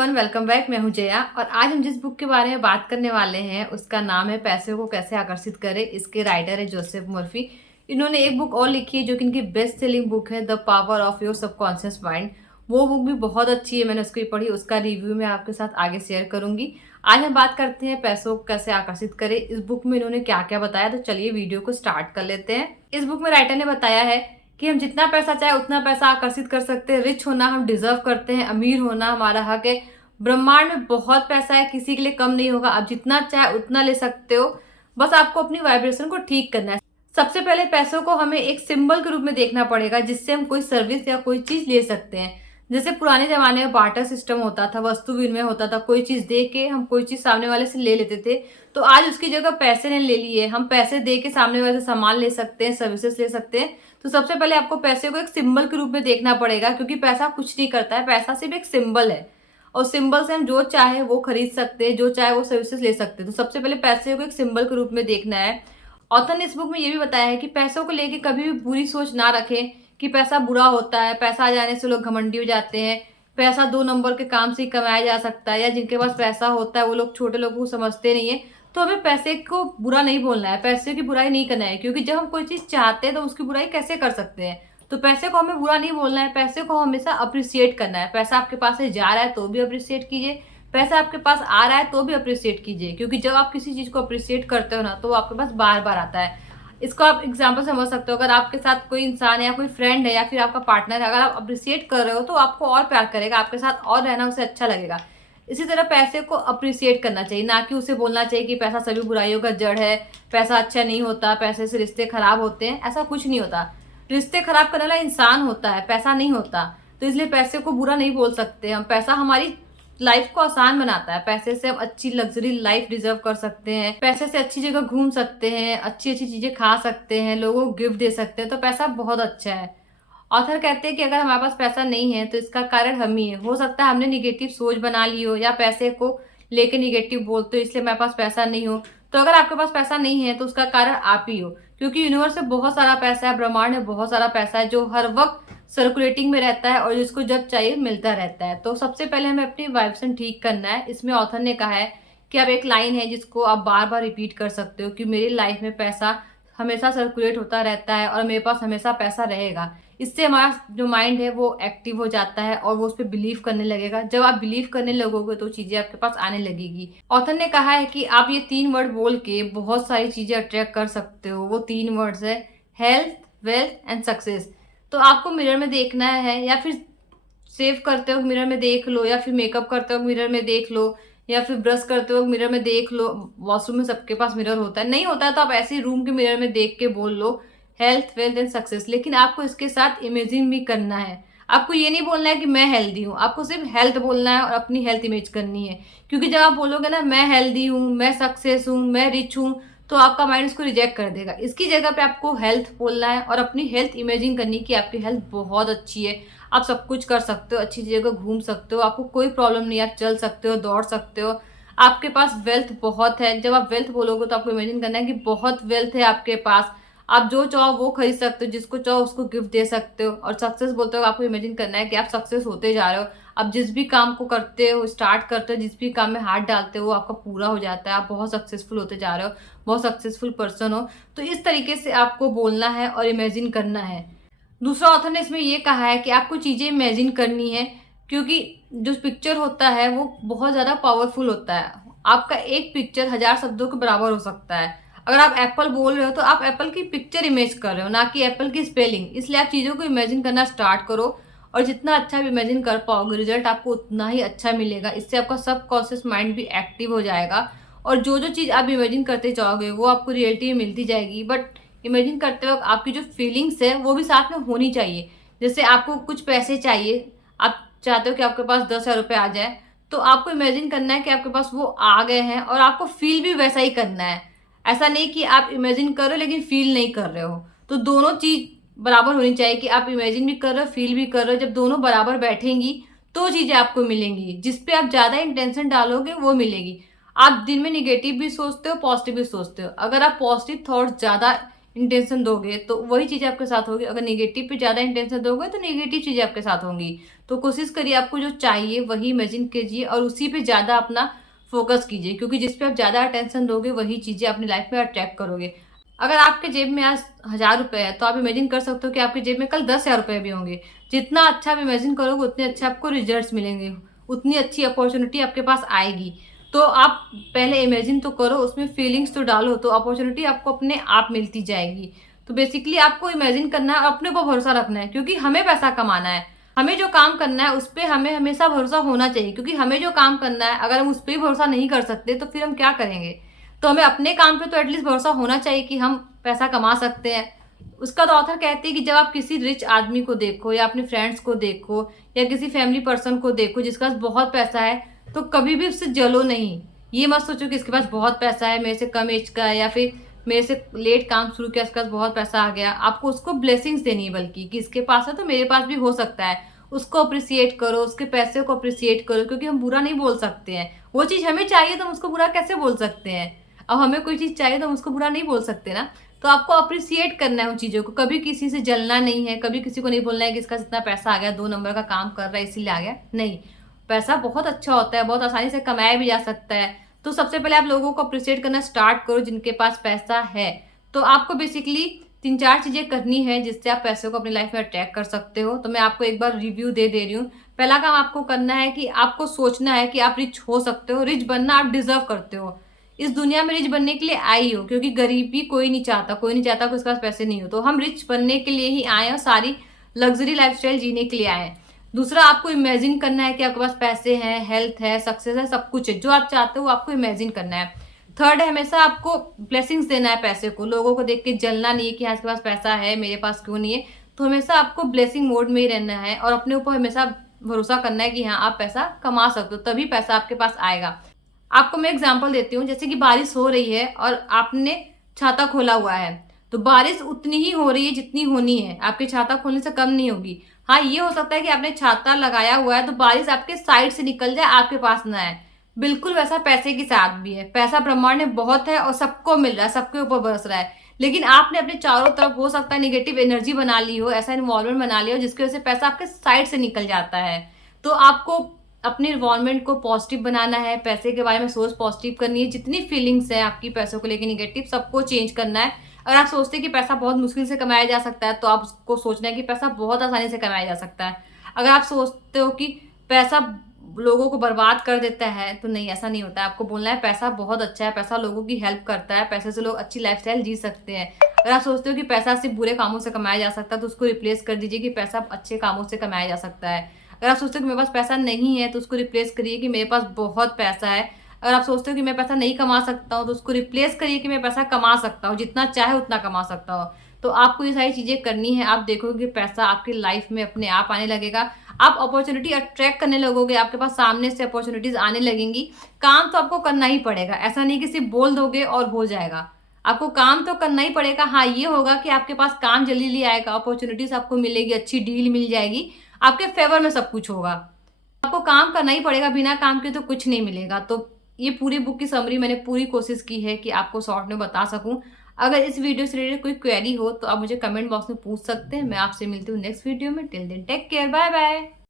Everyone, welcome back. मैं हूं जया और आज हम जिस बुक के बारे में बात करने वाले हैं उसका नाम है पैसे को कैसे आकर्षित करें। इसके राइटर है जोसेफ मर्फी। इन्होंने एक बुक और लिखी है जो कि इनकी बेस्ट सेलिंग बुक है, the power of your subconscious mind. वो बुक भी बहुत अच्छी है, मैंने उसकी पढ़ी, उसका रिव्यू मैं आपके साथ आगे शेयर करूंगी। आज हम बात करते हैं पैसों को कैसे आकर्षित करें। इस बुक में इन्होंने क्या क्या बताया, तो चलिए वीडियो को स्टार्ट कर लेते हैं। इस बुक में राइटर ने बताया है कि हम जितना पैसा चाहे उतना पैसा आकर्षित कर सकते हैं। रिच होना हम डिजर्व करते हैं, अमीर होना हमारा हक है। ब्रह्मांड में बहुत पैसा है, किसी के लिए कम नहीं होगा। आप जितना चाहे उतना ले सकते हो, बस आपको अपनी वाइब्रेशन को ठीक करना है। सबसे पहले पैसों को हमें एक सिंबल के रूप में देखना पड़ेगा जिससे हम कोई सर्विस या कोई चीज ले सकते हैं। जैसे पुराने जमाने में बार्टर सिस्टम होता था, वस्तु विनिमय होता था। कोई चीज दे के हम कोई चीज सामने वाले से ले लेते थे, तो आज उसकी जगह पैसे ने ले लिए। हम पैसे दे के सामने वाले से सामान ले सकते हैं, सर्विसेज ले सकते हैं। तो सबसे पहले आपको पैसे को एक सिंबल के रूप में देखना पड़ेगा, क्योंकि पैसा कुछ नहीं करता है, पैसा सिर्फ एक सिंबल है। और सिंबल से हम जो चाहे वो खरीद सकते हैं, जो चाहे वो सर्विसेज ले सकते हैं। तो सबसे पहले पैसे को एक सिंबल के रूप में देखना है। ऑथर ने इस बुक में ये भी बताया है कि पैसों को लेके कभी भी बुरी सोच ना रखें कि पैसा बुरा होता है, पैसा आ जाने से लोग घमंडी हो जाते हैं, पैसा 2 नंबर के काम से ही कमाया जा सकता है, या जिनके पास पैसा होता है वो लोग छोटे लोगों को समझते नहीं है। तो हमें पैसे को बुरा नहीं बोलना है, पैसे की बुराई नहीं करना है, क्योंकि जब हम कोई चीज चाहते हैं तो उसकी बुराई कैसे कर सकते हैं। तो पैसे को हमें बुरा नहीं बोलना है, पैसे को हमेशा अप्रिशिएट करना है। पैसा आपके पास से जा रहा है तो भी अप्रिशिएट कीजिए, पैसा आपके पास आ रहा है तो भी अप्रिशिएट कीजिए, क्योंकि जब आप किसी चीज को अप्रिशिएट करते हो ना, तो वो आपके पास बार बार आता है। इसको आप एग्जाम्पल समझ सकते हो। अगर आपके साथ कोई इंसान है या कोई फ्रेंड है या फिर आपका पार्टनर है, अगर आप अप्रिशिएट कर रहे हो तो आपको और प्यार करेगा, आपके साथ और रहना उसे अच्छा लगेगा। इसी तरह पैसे को अप्रिशिएट करना चाहिए, ना कि उसे बोलना चाहिए कि पैसा सभी बुराइयों का जड़ है, पैसा अच्छा नहीं होता, पैसे से रिश्ते खराब होते हैं। ऐसा कुछ नहीं होता। रिश्ते खराब करने वाला इंसान होता है, पैसा नहीं होता। तो इसलिए पैसे को बुरा नहीं बोल सकते हम। पैसा हमारी लाइफ को आसान बनाता है। पैसे से हम अच्छी लग्जरी लाइफ डिजर्व कर सकते हैं, पैसे से अच्छी जगह घूम सकते हैं, अच्छी अच्छी चीजें खा सकते हैं, लोगों को गिफ्ट दे सकते हैं। तो पैसा बहुत अच्छा है। ऑथर कहते हैं कि अगर हमारे पास पैसा नहीं है तो इसका कारण हम ही है। हो सकता है हमने निगेटिव सोच बना ली हो, या पैसे को लेके निगेटिव बोलते हो इसलिए मेरे पास पैसा नहीं हो। तो अगर आपके पास पैसा नहीं है तो उसका कारण आप ही हो, क्योंकि यूनिवर्स में बहुत सारा पैसा है, ब्रह्मांड में बहुत सारा पैसा है जो हर वक्त सर्कुलेटिंग में रहता है और जिसको जब चाहिए मिलता रहता है। तो सबसे पहले हमें अपनी वाइब्रेशन ठीक करना है। इसमें ऑथर ने कहा है कि अब एक लाइन है जिसको आप बार बार रिपीट कर सकते हो कि मेरी लाइफ में पैसा हमेशा सर्कुलेट होता रहता है और मेरे पास हमेशा पैसा रहेगा। इससे हमारा जो माइंड है वो एक्टिव हो जाता है और वो उस पर बिलीव करने लगेगा। जब आप बिलीव करने लगोगे तो चीजें आपके पास आने लगेगी। ऑथर ने कहा है कि आप ये 3 वर्ड बोल के बहुत सारी चीजें अट्रैक्ट कर सकते हो। वो 3 वर्ड्स है हेल्थ, वेल्थ एंड सक्सेस। तो आपको मिरर में देखना है, या फिर सेव करते हो मिरर में देख लो, या फिर मेकअप करते हो मिरर में देख लो, या फिर ब्रश करते हो मिरर में देख लो। वॉशरूम में सबके पास मिरर होता है, नहीं होता है तो आप ऐसे ही रूम के मिरर में देख के बोल लो हेल्थ, वेल्थ एंड सक्सेस। लेकिन आपको इसके साथ इमेजिन भी करना है। आपको ये नहीं बोलना है कि मैं हेल्दी हूँ, आपको सिर्फ हेल्थ बोलना है और अपनी हेल्थ इमेज करनी है। क्योंकि जब आप बोलोगे ना मैं हेल्दी हूँ, मैं सक्सेस हूँ, मैं रिच हूँ, तो आपका माइंड उसको रिजेक्ट कर देगा। इसकी जगह पे आपको हेल्थ बोलना है और अपनी हेल्थ इमेजिन करनी कि आपकी हेल्थ बहुत अच्छी है, आप सब कुछ कर सकते हो, अच्छी जगह घूम सकते हो, आपको कोई प्रॉब्लम नहीं है, आप चल सकते हो, दौड़ सकते हो, आपके पास वेल्थ बहुत है। जब आप वेल्थ बोलोगे तो आपको इमेजिन करना है कि बहुत वेल्थ है आपके पास, आप जो चाहो वो खरीद सकते हो, जिसको चाहो उसको गिफ्ट दे सकते हो। और सक्सेस बोलते हो आपको इमेजिन करना है कि आप सक्सेस होते जा रहे हो। आप जिस भी काम को करते हो, स्टार्ट करते हो, जिस भी काम में हाथ डालते हो वो आपका पूरा हो जाता है, आप बहुत सक्सेसफुल होते जा रहे हो, बहुत सक्सेसफुल पर्सन हो। तो इस तरीके से आपको बोलना है और इमेजिन करना है। दूसरा ऑथर ने इसमें ये कहा है कि आपको चीजें इमेजिन करनी है, क्योंकि जो पिक्चर होता है वो बहुत ज्यादा पावरफुल होता है। आपका एक पिक्चर 1000 शब्दों के बराबर हो सकता है। अगर आप एप्पल बोल रहे हो तो आप एप्पल की पिक्चर इमेज कर रहे हो, ना कि एप्पल की स्पेलिंग। इसलिए आप चीजों को इमेजिन करना स्टार्ट करो, और जितना अच्छा आप इमेजिन कर पाओगे रिजल्ट आपको उतना ही अच्छा मिलेगा। इससे आपका सबकॉन्शियस माइंड भी एक्टिव हो जाएगा, और जो जो चीज आप इमेजिन करते जाओगे वो आपको रियलिटी में मिलती जाएगी। बट इमेजिन करते वक्त आपकी जो फीलिंग्स है वो भी साथ में होनी चाहिए। जैसे आपको कुछ पैसे चाहिए, आप चाहते हो कि आपके पास 10,000 रुपये आ जाए, तो आपको इमेजिन करना है कि आपके पास वो आ गए हैं, और आपको फील भी वैसा ही करना है। ऐसा नहीं कि आप इमेजिन कर रहे हो लेकिन फील नहीं कर रहे हो। तो दोनों चीज बराबर होनी चाहिए कि आप इमेजिन भी कर रहे हो, फील भी कर रहे हो। जब दोनों बराबर बैठेंगी तो चीजें आपको मिलेंगी। जिसपे आप ज्यादा इंटेंशन डालोगे वो मिलेगी। आप दिन में निगेटिव भी सोचते हो, पॉजिटिव भी सोचते हो। अगर आप पॉजिटिव थॉट्स ज्यादा इंटेंशन दोगे तो वही चीज़ें आपके साथ होगी। अगर नेगेटिव पे ज़्यादा इंटेंशन दोगे तो नेगेटिव चीज़ें आपके साथ होंगी। तो कोशिश करिए आपको जो चाहिए वही इमेजिन कीजिए और उसी पे ज़्यादा अपना फोकस कीजिए, क्योंकि जिस पे आप ज़्यादा अटेंशन दोगे वही चीज़ें अपनी लाइफ में अट्रैक्ट करोगे। अगर आपके जेब में आज 1000 रुपये है तो आप इमेजिन कर सकते हो कि आपके जेब में कल 10,000 रुपये भी होंगे। जितना अच्छा आप इमेजिन करोगे उतने अच्छे आपको रिजल्ट्स मिलेंगे, उतनी अच्छी अपॉर्चुनिटी आपके पास आएगी। तो आप पहले इमेजिन तो करो, उसमें फीलिंग्स तो डालो, तो अपॉर्चुनिटी आपको अपने आप मिलती जाएगी। तो बेसिकली आपको इमेजिन करना है और अपने ऊपर भरोसा रखना है, क्योंकि हमें पैसा कमाना है। हमें जो काम करना है उस पे हमें हमेशा भरोसा होना चाहिए, क्योंकि हमें जो काम करना है अगर हम उस पर ही भरोसा नहीं कर सकते तो फिर हम क्या करेंगे। तो हमें अपने काम पे तो एटलीस्ट भरोसा होना चाहिए कि हम पैसा कमा सकते हैं। उसका तो ऑथर कहते हैं कि जब आप किसी रिच आदमी को देखो या अपने फ्रेंड्स को देखो या किसी फैमिली पर्सन को देखो जिसके पास बहुत पैसा है, तो कभी भी उससे जलो नहीं। ये मत सोचो कि इसके पास बहुत पैसा है, मेरे से कम एज का है या फिर मेरे से लेट काम शुरू किया, इसके पास बहुत पैसा आ गया। आपको उसको ब्लेसिंग्स देनी है, बल्कि कि इसके पास है तो मेरे पास भी हो सकता है। उसको अप्रिसिएट करो, उसके पैसे को अप्रिसिएट करो, क्योंकि हम बुरा नहीं बोल सकते हैं। वो चीज़ हमें चाहिए तो हम उसको बुरा कैसे बोल सकते हैं। अब हमें कोई चीज़ चाहिए तो हम उसको बुरा नहीं बोल सकते ना। तो आपको अप्रिसिएट करना है उन चीज़ों को, कभी किसी से जलना नहीं है, कभी किसी को नहीं बोलना है कि इसका इतना पैसा आ गया, 2 नंबर का काम कर रहा है इसीलिए आ गया। नहीं, पैसा बहुत अच्छा होता है, बहुत आसानी से कमाया भी जा सकता है। तो सबसे पहले आप लोगों को अप्रिशिएट करना स्टार्ट करो जिनके पास पैसा है। तो आपको बेसिकली 3-4 चीज़ें करनी है जिससे आप पैसे को अपनी लाइफ में अट्रैक्ट कर सकते हो। तो मैं आपको एक बार रिव्यू दे रही हूँ। पहला काम आपको करना है कि आपको सोचना है कि आप रिच हो सकते हो। रिच बनना आप डिजर्व करते हो। इस दुनिया में रिच बनने के लिए आई हो, क्योंकि गरीबी कोई नहीं चाहता, कोई नहीं चाहता कि उसके पास पैसे नहीं हो। तो हम रिच बनने के लिए ही आए हैं और सारी लग्जरी लाइफस्टाइल जीने के लिए आए हैं। दूसरा, आपको इमेजिन करना है कि आपके पास पैसे हैं, हेल्थ है, सक्सेस है, सब कुछ है। जो आप चाहते हो वो आपको इमेजिन करना है। थर्ड है, हमेशा आपको ब्लेसिंग्स देना है पैसे को। लोगों को देख के जलना नहीं है कि हाँ इसके पास पैसा है, मेरे पास क्यों नहीं है। तो हमेशा आपको ब्लेसिंग मोड में ही रहना है और अपने ऊपर हमेशा भरोसा करना है कि हाँ आप पैसा कमा सकते हो, तभी पैसा आपके पास आएगा। आपको मैं एग्जांपल देती हूँ, जैसे कि बारिश हो रही है और आपने छाता खोला हुआ है, तो बारिश उतनी ही हो रही है जितनी होनी है, आपके छाता खोलने से कम नहीं होगी। हाँ, ये हो सकता है कि आपने छाता लगाया हुआ है तो बारिश आपके साइड से निकल जाए, आपके पास ना आए। बिल्कुल वैसा पैसे के साथ भी है। पैसा ब्रह्मांड में बहुत है और सबको मिल रहा है, सबके ऊपर बरस रहा है। लेकिन आपने अपने चारों तरफ हो सकता है निगेटिव एनर्जी बना ली हो, ऐसा इन्वायरमेंट बना लिया हो जिसकी वजह से पैसा आपके साइड से निकल जाता है। तो आपको अपने इन्वायरमेंट को पॉजिटिव बनाना है, पैसे के बारे में सोच पॉजिटिव करनी है। जितनी फीलिंग्स है आपकी पैसों को लेकर निगेटिव, सबको चेंज करना है। अगर आप सोचते हैं कि पैसा बहुत मुश्किल से कमाया जा सकता है तो आपको सोचना है कि पैसा बहुत आसानी से कमाया जा सकता है। अगर आप सोचते हो कि पैसा लोगों को बर्बाद कर देता है, तो नहीं, ऐसा नहीं होता है। आपको बोलना है पैसा बहुत अच्छा है, पैसा लोगों की हेल्प करता है, पैसे से लोग अच्छी लाइफस्टाइल जी सकते हैं। अगर आप सोचते हो कि पैसा सिर्फ बुरे कामों से कमाया जा सकता है तो उसको रिप्लेस कर दीजिए कि पैसा अच्छे कामों से कमाया जा सकता है। अगर आप सोचते हो कि मेरे पास पैसा नहीं है तो उसको रिप्लेस करिए कि मेरे पास बहुत पैसा है। अगर आप सोचते हो कि मैं पैसा नहीं कमा सकता हूँ तो उसको रिप्लेस करिए कि मैं पैसा कमा सकता हूँ, जितना चाहे उतना कमा सकता हूँ। तो आपको ये सारी चीज़ें करनी है। आप देखोगे कि पैसा आपकी लाइफ में अपने आप आने लगेगा। आप अपॉर्चुनिटी अट्रैक्ट करने लगोगे, आपके पास सामने से अपॉर्चुनिटीज आने लगेंगी। काम तो आपको करना ही पड़ेगा, ऐसा नहीं कि सिर्फ बोल दोगे और हो जाएगा। आपको काम तो करना ही पड़ेगा। हाँ, ये होगा कि आपके पास काम जल्दी आएगा, अपॉर्चुनिटीज आपको मिलेगी, अच्छी डील मिल जाएगी, आपके फेवर में सब कुछ होगा। आपको काम करना ही पड़ेगा, बिना काम के तो कुछ नहीं मिलेगा। तो ये पूरी बुक की समरी मैंने पूरी कोशिश की है कि आपको शॉर्ट में बता सकूं। अगर इस वीडियो से रिलेटेड कोई क्वेरी हो तो आप मुझे कमेंट बॉक्स में पूछ सकते हैं। मैं आपसे मिलती हूँ नेक्स्ट वीडियो में। Till then take care, bye bye.